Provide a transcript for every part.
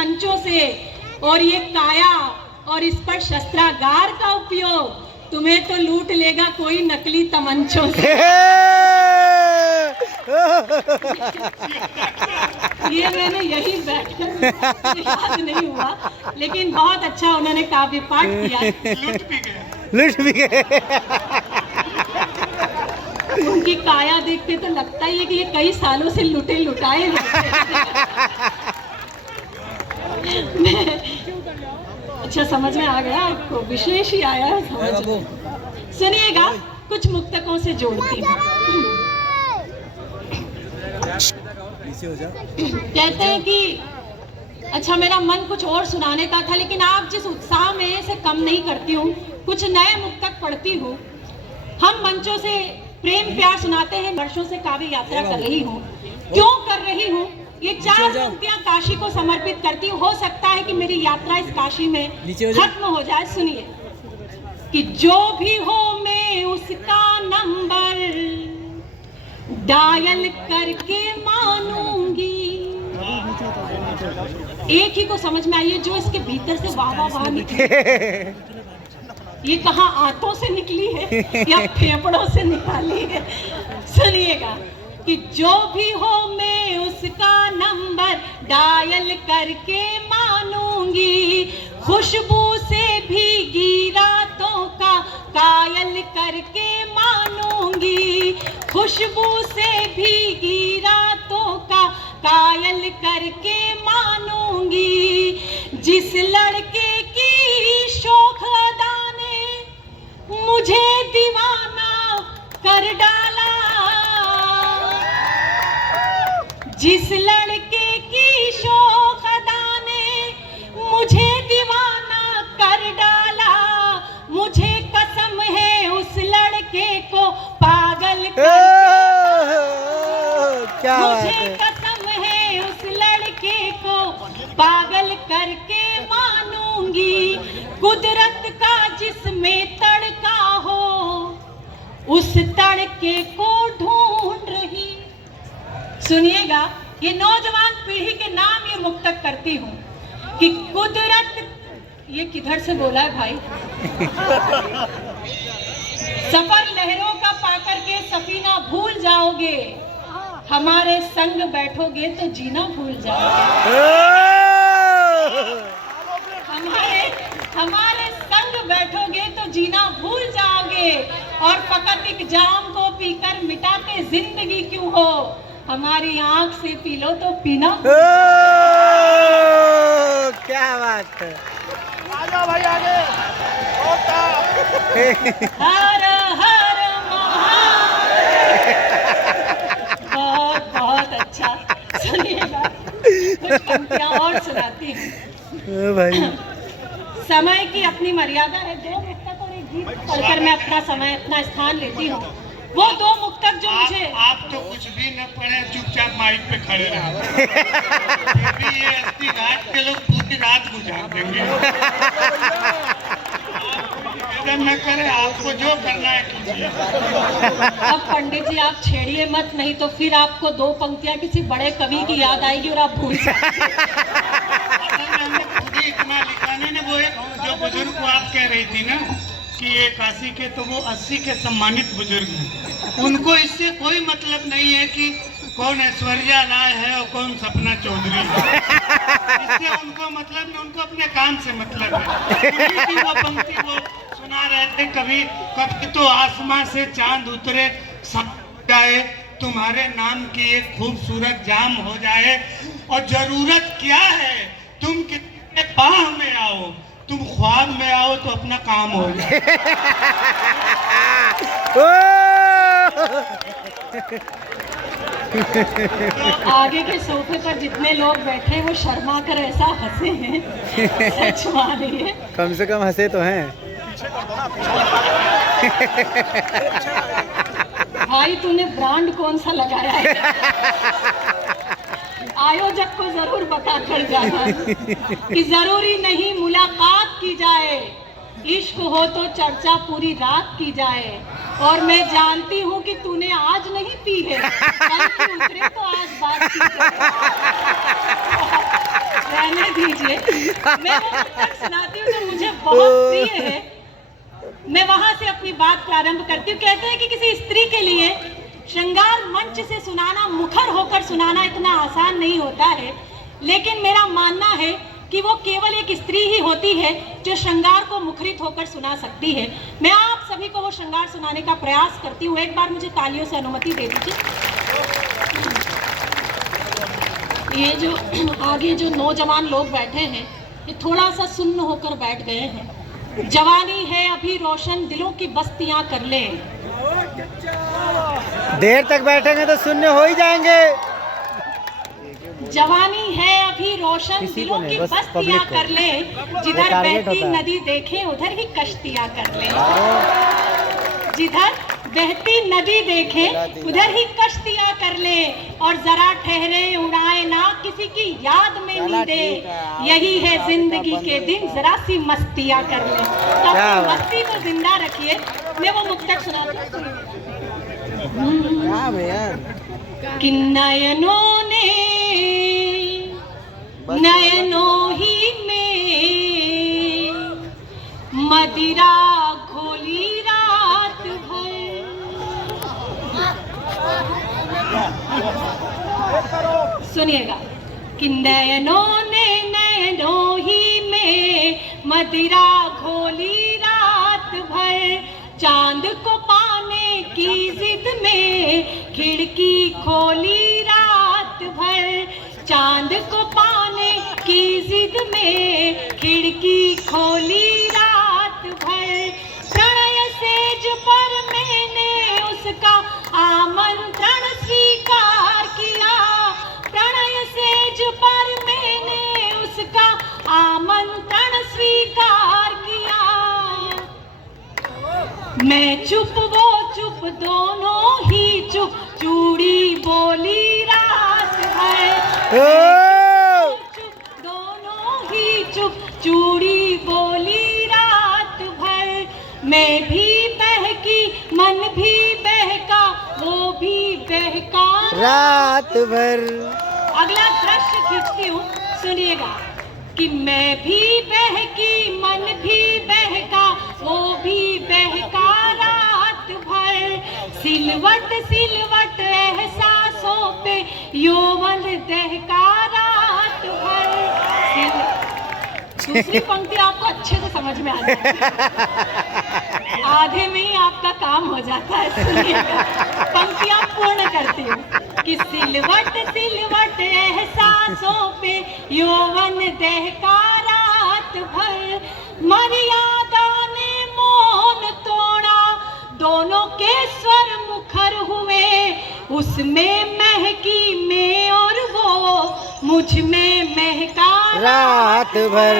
कंचों से और ये काया और इस पर शस्त्रागार का उपयोग, तुम्हें तो लूट लेगा कोई नकली तमंचों से। ये मैंने यही बैठकर याद नहीं हुआ, लेकिन बहुत अच्छा उन्होंने काव्य पाठ किया। लूट भी गए। उनकी काया देखते तो लगता ही है कि ये कई सालों से लुटे लुटाए अच्छा, समझ में आ गया आपको? विशेष ही आया है समझ में। सुनिएगा, कुछ मुक्तकों से जोड़ती हूँ। कहते हैं कि अच्छा, मेरा मन कुछ और सुनाने का था, लेकिन आप जिस उत्साह में इसे कम नहीं करती हूँ, कुछ नए मुक्तक पढ़ती हूँ। हम मंचों से प्रेम प्यार सुनाते हैं, वर्षों से काव्य यात्रा कर रही हूँ। क्यों कर रही हूँ? ये 4 पंक्तियां काशी को समर्पित करती हूँ। हो सकता है कि मेरी यात्रा इस काशी में खत्म हो जाए। सुनिए कि जो भी हो मैं उसका नंबर डायल करके मानूंगी। एक ही को समझ में आइए, जो इसके भीतर से वाह वाह वाह निकली, ये कहाँ आंतों से निकली है या फेफड़ों से निकाली है। सुनिएगा कि जो भी हो मैं उसका नंबर डायल करके मानूंगी, खुशबू से भीगी रातों का कायल करके मानूंगी, खुशबू से भीगी रातों का कायल करके मानूंगी। जिस लड़के की शोख अदा ने मुझे दीवाना कर डाला, जिस लड़के की शोख अदा ने मुझे दीवाना कर डाला, मुझे कसम है उस लड़के को पागल क्या मुझे कसम है उस लड़के को पागल करके मानूंगी। कुदरत का जिसमें तड़का हो उस तड़के को ढूंढ रही। सुनिएगा, ये नौजवान पीढ़ी के नाम ये मुक्तक करती हूँ कि कुदरत, ये किधर से बोला है भाई? सफर लहरों का पाकर के सफीना भूल जाओगे, हमारे संग बैठोगे तो जीना भूल जाओगे। हमारे संग बैठोगे तो जीना भूल जाओगे, और फकत एक जाम को पीकर मिटाते जिंदगी क्यों हो, हमारी आंख से पी लो तो पीना। क्या बात है। आजा भाई आगे। हर हर बहुत बहुत अच्छा। सुनिएगा, कुछ पंक्तियां और सुनाती हूँ भाई। समय की अपनी मर्यादा है। 2 मुक्तक और एक गीत पढ़कर मैं अपना समय, अपना स्थान लेती हूँ। वो 2 मुक्तक जो मुझे, आप तो कुछ भी न पढ़े, चुपचाप माइक पे खड़े रहे। ये 80 घाट के लोग पूरी रात गुजार देंगे। न करे, आपको जो करना है कीजिए। अब पंडित जी आप छेड़िए मत, नहीं तो फिर आपको 2 पंक्तियां किसी बड़े कवि की याद आएगी और आप भूल जाएंगे। हमने खुद ही इतना लिखा नहीं ना। वो एक जो बुजुर्ग को आप कह रही थी ना कि ये काशी के, तो वो 80 के सम्मानित बुजुर्ग हैं। उनको इससे कोई मतलब नहीं है कि कौन ऐश्वर्या राय है और कौन सपना चौधरी है। इससे उनको मतलब नहीं, उनको अपने काम से मतलब है। उन्हीं की वो पंक्ति वो सुना रहे थे, कभी कभी तो आसमां से चांद उतरे सब जाए, तुम्हारे नाम की एक खूबसूरत जाम हो जाए, और जरूरत क्या है तुम कितने बाह में आओ, तुम ख्वाब में आओ तो अपना काम हो जाए। तो आगे के सोफे पर जितने लोग बैठे वो शर्मा कर ऐसा हंसे हैं, सच मानिए। कम से कम हंसे तो हैं। भाई तूने ब्रांड कौन सा लगाया है? आयोजक को जरूर बता कर जाना कि जरूरी नहीं मुलाकात की जाए, इश्क हो तो चर्चा पूरी रात की जाए। और मैं जानती हूँ कि तूने आज नहीं पी है, कल की उतरे तो आज बात की जाए। रहने दीजिए, मैं वो मुक्तक सुनाती हूँ जो मुझे बहुत प्रिय है। मैं वहां से अपनी बात प्रारंभ करती हूँ। कहते हैं कि किसी स्त्री के लिए श्रृंगार मंच से सुनाना, मुखर होकर सुनाना इतना आसान नहीं होता है, लेकिन मेरा मानना है कि वो केवल एक स्त्री ही होती है जो श्रृंगार को मुखरित होकर सुना सकती है। मैं आप सभी को वो श्रृंगार सुनाने का प्रयास करती हूँ। एक बार मुझे तालियों से अनुमति दे दीजिए। ये जो आगे जो नौजवान लोग बैठे हैं, ये थोड़ा सा सुन्न होकर बैठ गए हैं। जवानी है अभी रोशन, दिलों की बस्तियां कर ले। देर तक बैठेंगे तो शून्य हो ही जाएंगे। जवानी है अभी रोशन, दिलों की बस्तियां कर ले। जिधर बहती नदी देखे उधर ही कश्तियां कर ले। जिधर बहती नदी देखे उधर ही कश्तियां कर ले। और जरा ठहरे उड़ाए ना किसी की याद में नींदें। यही है जिंदगी के दिन, जरा सी मस्तियां कर ले। तो अपनी मस्ती को जिंदा रखिए। मैं वो मुक्तक सुनाती हूँ कि नयनों ने नयनों ही में मदिरा घोली रात भर। सुनिएगा कि नयनों ने नयनों ही में मदिरा घोली रात भर। चांद को पाने की जिद में खिड़की खोली रात भर। चांद को पाने की जिद में खिड़की खोली रात भर। प्रणय सेज पर मैंने उसका आमंत्रण स्वीकार किया। प्रणय सेज पर मैंने उसका आमंत्रण स्वीकार किया। मैं चुप वो चुप, दोनों ही चुप, चूड़ी बोली रात भर। चुप दोनों ही चुप, चूड़ी बोली रात भर। मैं भी बहकी, मन भी बहका, वो भी बहका रात भर। अगला दृश्य खींचती हूँ, सुनिएगा कि मैं भी बहकी, मन भी बहका, वो भी बहका रात भर। सिलवट सिलवट एहसासों पे यौवन दहका रात भर। दूसरी पंक्ति आपको अच्छे से समझ में आ जाती है, आधे में ही आपका काम हो जाता है। सुनिएगा, पंक्तियां पूर्ण करती हूँ कि सिलवट सिलवट एहसासों पे यौवन दहका रात भर। मर्यादा ने मौन तोड़ा, दोनों के स्वर मुखर हुए। उसमें महकी मैं और वो मुझ में महका रात भर।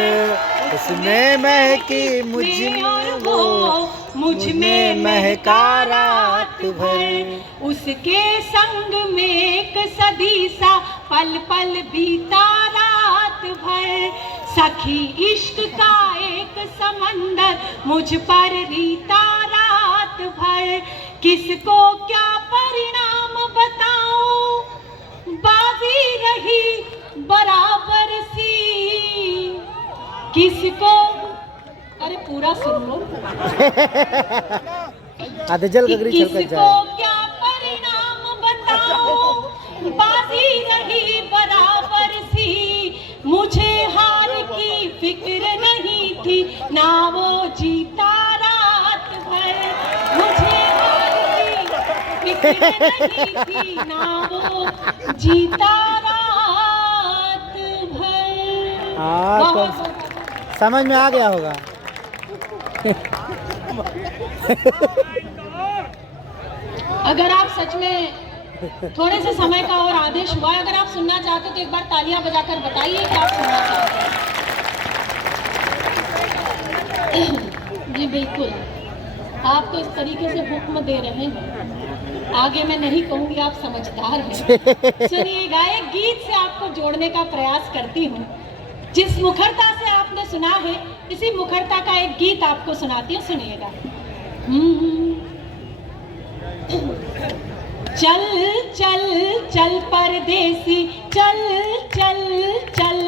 उसमें महकी मुझ में वो मुझ में महका रात भर। उसके संग में एक सदी सा पल पल बीता रात भर। सखी इश्क का एक समंदर मुझ पर रीता रात भर। किसको क्या परिणाम बताऊं, बाजी रही बराबर सी। किसको, अरे पूरा सुन लो। किसको क्या परिणाम बताऊं, बाजी रही बराबर सी। मुझे हार की फिक्र नहीं थी, ना वो जीता रात भर। मुझे हार की फिक्र नहीं थी, ना वो जीता रात भर। हाँ, समझ में आ गया होगा। अगर आप सच में थोड़े से समय का और आदेश हुआ है, अगर आप सुनना चाहते हो तो एक बार तालियां बजाकर बताइए कि आप सुनना चाहते हैं। जी बिल्कुल, आप तो इस तरीके से हुक्म दे रहे हैं, आगे मैं नहीं कहूंगी, आप समझदार हैं। सुनिएगा, एक गीत से आपको जोड़ने का प्रयास करती हूँ। जिस मुखरता से आपने सुना है, इसी मुखरता का एक गीत आपको सुनाती हूँ, सुनिएगा। चल चल चल परदेसी, चल चल चल।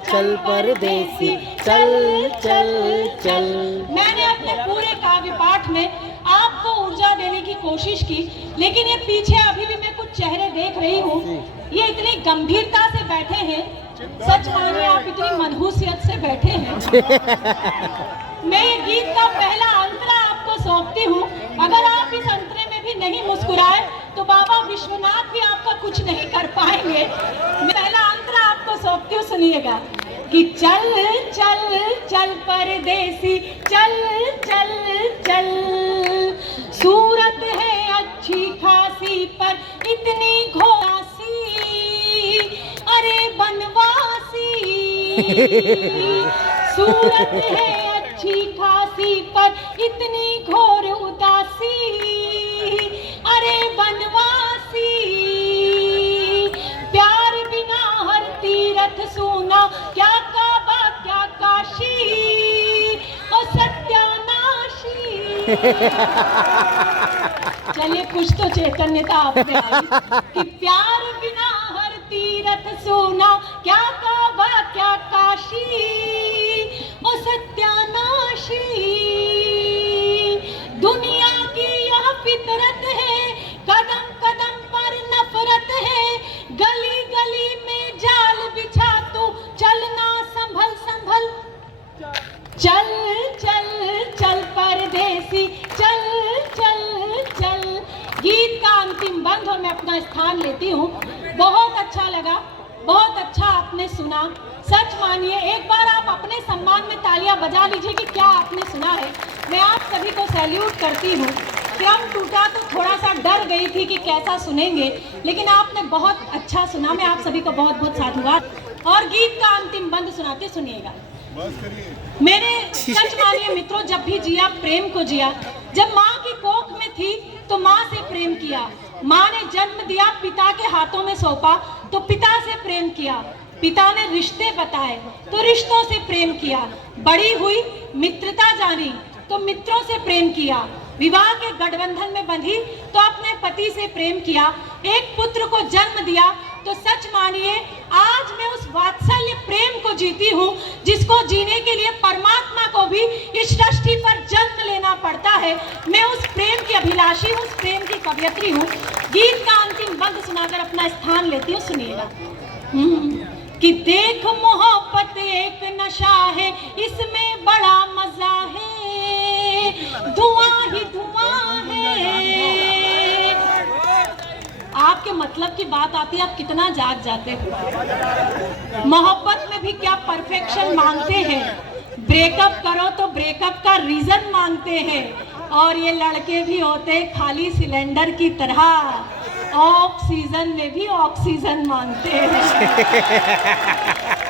चल परदेसी, चल चल चल। मैंने अपने पूरे काव्य पाठ में आपको ऊर्जा देने की कोशिश की, लेकिन ये पीछे अभी भी मैं कुछ चेहरे देख रही हूँ, ये इतनी गंभीरता से बैठे हैं। सच मानिए आप इतनी मनहूसियत से बैठे हैं। मैं ये गीत का पहला अंतरा आपको सौंपती हूँ। अगर आप इस अंतरे में भी नहीं मुस्कुराए तो बाबा विश्वनाथ भी आपका कुछ नहीं कर पाएंगे। मैं पहला अंतरा आपको सौंपती हूँ, सुनिएगा कि चल चल चल परदेसी, चल चल चल। सूरत है अच्छी खासी पर इतनी घोरासी, अरे बनवासी। सूरत है अच्छी खासी पर इतनी घोर उदासी, अरे बनवासी। प्यार बिना हर तीरथ सूना, क्या काबा क्या काशी, ओ सत्यानाशी। चलिए कुछ तो चैतन्यता आप में आई कि प्यार बिना हर तीरथ सूना, क्या काबा क्या काशी, ओ सत्यानाशी। दुनिया की यह फितरत है, कदम कदम पर नफरत है। गली गली में जाल बिछा तू चलना संभल संभल। चल चल चल परदेसी, चल चल चल। गीत का अंतिम बंद और मैं अपना स्थान लेती हूँ। बहुत अच्छा लगा, बहुत अच्छा आपने सुना। सच मानिए एक बार आप अपने सम्मान में तालियां बजा लीजिए कि क्या आपने सुना है। मैं आप सभी को सैल्यूट करती हूँ। क्रम टूटा तो थोड़ा सा डर गई थी कि कैसा सुनेंगे, लेकिन आपने बहुत अच्छा सुना। मैं आप सभी को बहुत बहुत साधुवाद। और गीत का अंतिम बंद सुनाते सुनिएगा। मेरे सच मानिए मित्रों, जब भी जिया प्रेम को जिया। जब माँ की कोख में थी तो माँ से प्रेम किया। माँ ने जन्म दिया, पिता के हाथों में सौंपा तो पिता से प्रेम किया। पिता ने रिश्ते बताए तो रिश्तों से प्रेम किया। बड़ी हुई, मित्रता जानी तो मित्रों से प्रेम किया। विवाह के गठबंधन में बंधी तो अपने पति से प्रेम किया। एक पुत्र को जन्म दिया तो सच मानिए आज मैं उस वात्सल्य प्रेम को जीती हूँ जिसको जीने के लिए परमात्मा को भी इस सृष्टि पर जन्म लेना पड़ता है। मैं उस प्रेम की अभिलाषी, उस प्रेम की कवयित्री हूँ। गीत का अंतिम बंद सुनाकर अपना स्थान लेती हूँ, सुनिएगा। कि देख मोहब्बत एक नशा है, इसमें बड़ा मजा है, धुआं ही धुआं है। आपके मतलब की बात आती है, आप कितना जाग जाते हो। मोहब्बत में भी क्या परफेक्शन मांगते हैं। ब्रेकअप करो तो ब्रेकअप का रीजन मांगते हैं। और ये लड़के भी होते खाली सिलेंडर की तरह, ऑक्सीजन में भी ऑक्सीजन मांगते हैं।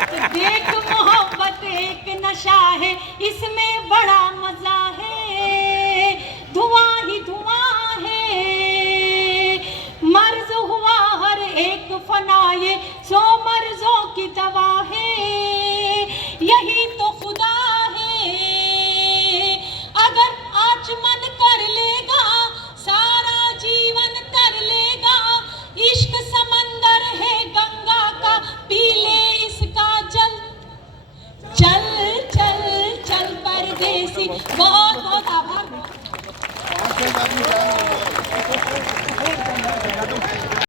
तो देख मोहब्बत एक नशा है, इसमें बड़ा मजा है, धुआं ही धुआं है। मर्ज हुआ हर एक फनाए, सो मर्जों की दवा है, यही तो खुदा है। अगर आचमन कर लेगा सारा जीवन तर लेगा। इश्क समंदर है गंगा का, पी ले इसका जल। चल चल चल परदेसी। बहुत बहुत आभार।